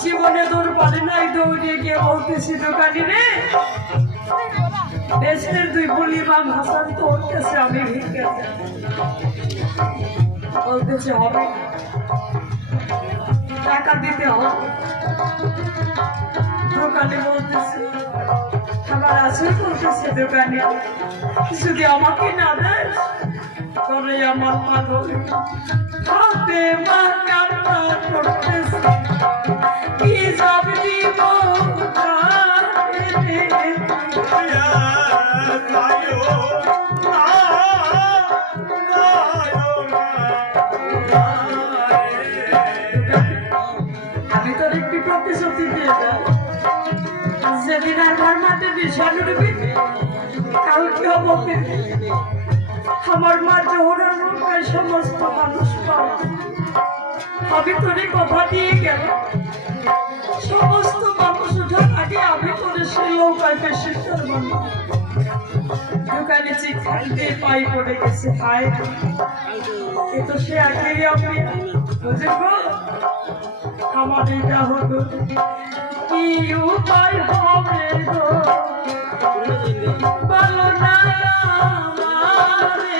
জীবনে তোর পারে নাই, দৌড়ে গিয়ে বলতেছি দোকানি রে। দেশের দুই বলি বাম হাসান তো উঠতেছে আমি বলতেছে হবে। টাকা দিতে হবে। দোকানে বলতেছে আমার আসল করতেছে দোকানে। যদি আমাকে না দেয় তবে আমার বলে হাতে মা কান্না করতেছে। কি সব দিব আমার মা জোহরের রূপায় সমস্ত মানুষ আমি তোরে কথা দিয়ে গেল। সমস্ত মানুষ ওঠার আগে আমি তোরে সেই নৌকায় বেশি। দোকানে চিৎকার পাই পড়ে গেছে এ তো সে আগেই আমি বুঝে গো আমার এটা হতো। কি উপায় হবে গো বলো না আমারে।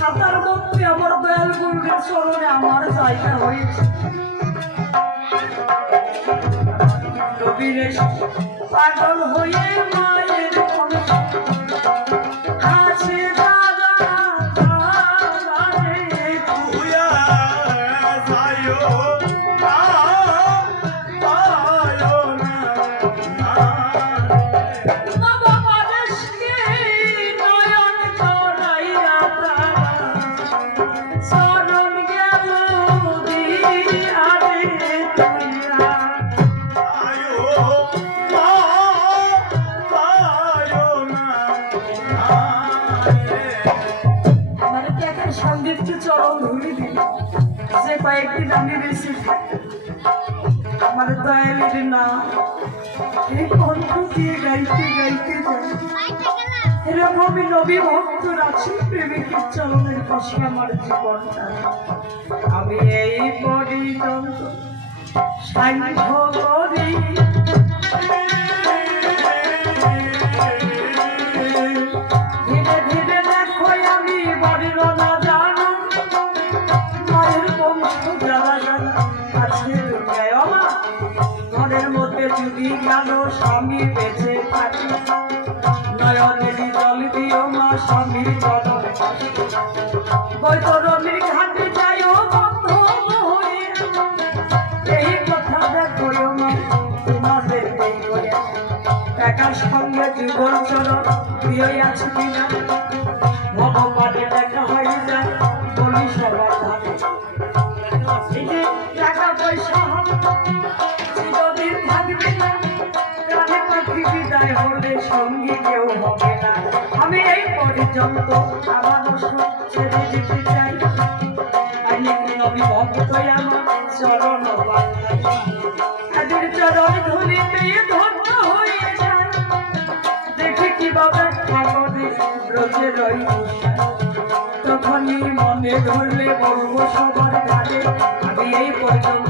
খাতার মধ্যে আমার দয়াল গুরুর চরণে আমার জায়গা হয়েছে। পাগল হয়ে মায়ের কণ্ঠ মানে দেখার সঙ্গে একটু চরণ ধুলি দিল? যে কয়েকদিন আমি বেশি থাকি। আমার দয়ালের না। এই কণ্ঠ দিয়ে গাইতে গাইতে যাই এরকম আমি নবী ভক্ত রাখছি প্রেমিকের চরণের পাশে আমার জীবনটা। আমি এই পরিদন্ত সাংঘ করি। গেল স্বামী বেঁচে থাকে। নয়নেরই জল দিও মা স্বামীর চরণ বৈতরণীর ঘাটে যাইও বন্ধ হয়ে এই সঙ্গে জীবন চরণ প্রিয় আছে কিনা? পর্যন্ত আমার ছেড়ে যেতে চাই। অনেক নবী ভক্ত আমার চরণ তাদের চরণ ধরে পেয়ে ধন্য হয়ে যায় দেখে কি বাবা ঠাকুরে ব্রজে রই তখনই মনে ধরলে বলব সবার ঘাটে আমি এই পর্যন্ত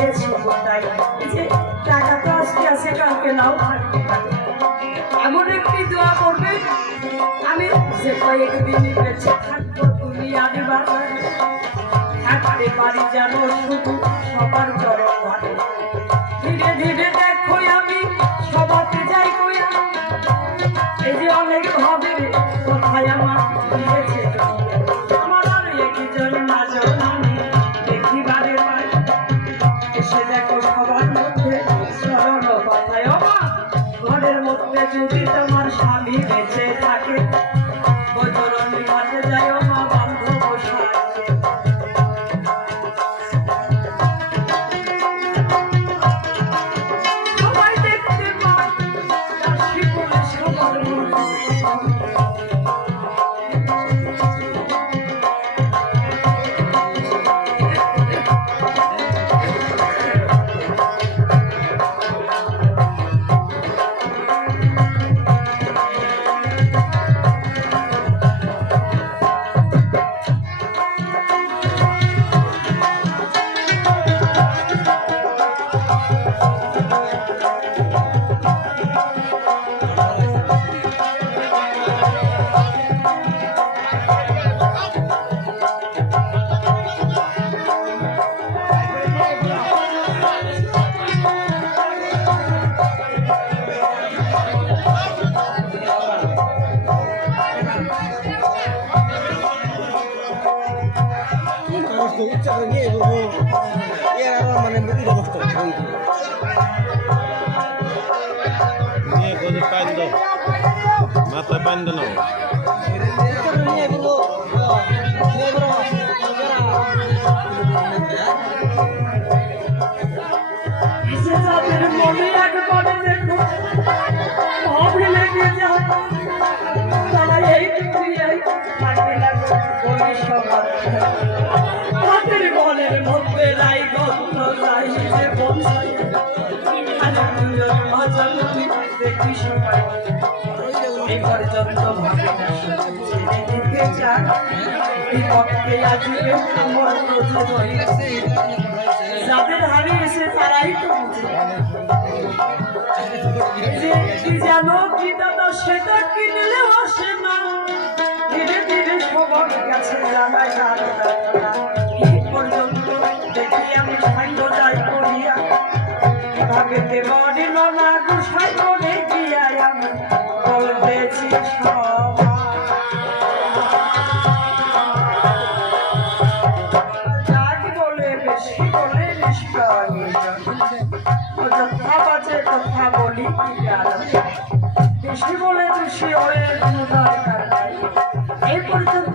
পেয়েছি কোথায় যে টাকা তো আজকে আছে, কালকে নাও। এমন একটি দোয়া করবে, আমি যে কয়েকদিন বেঁচে থাকব দুনিয়ার বাজারে থাকতে পারি শুধু সবার চরম উচ্চা করে নিয়ে বলব এর আবার মানে কষ্ট নিয়ে পাইন দাও মাথায় উচ্চা করে নিয়ে বলব নিয়ে বলো দেখি সবাই এই পর্যন্ত ভাবে দিতে চান বিপক্ষে আসবে আমার প্রথমই যাদের হারিয়েছে তারাই তো কি জানো কি দাদা সেটা কিনলে আসে না ধীরে ধীরে সবার কাছে জানাই না বলে নিষ্প্রাণ কথা বাজে কথা বলি কি বলে বেশি হয়ে কোনো এই পর্যন্ত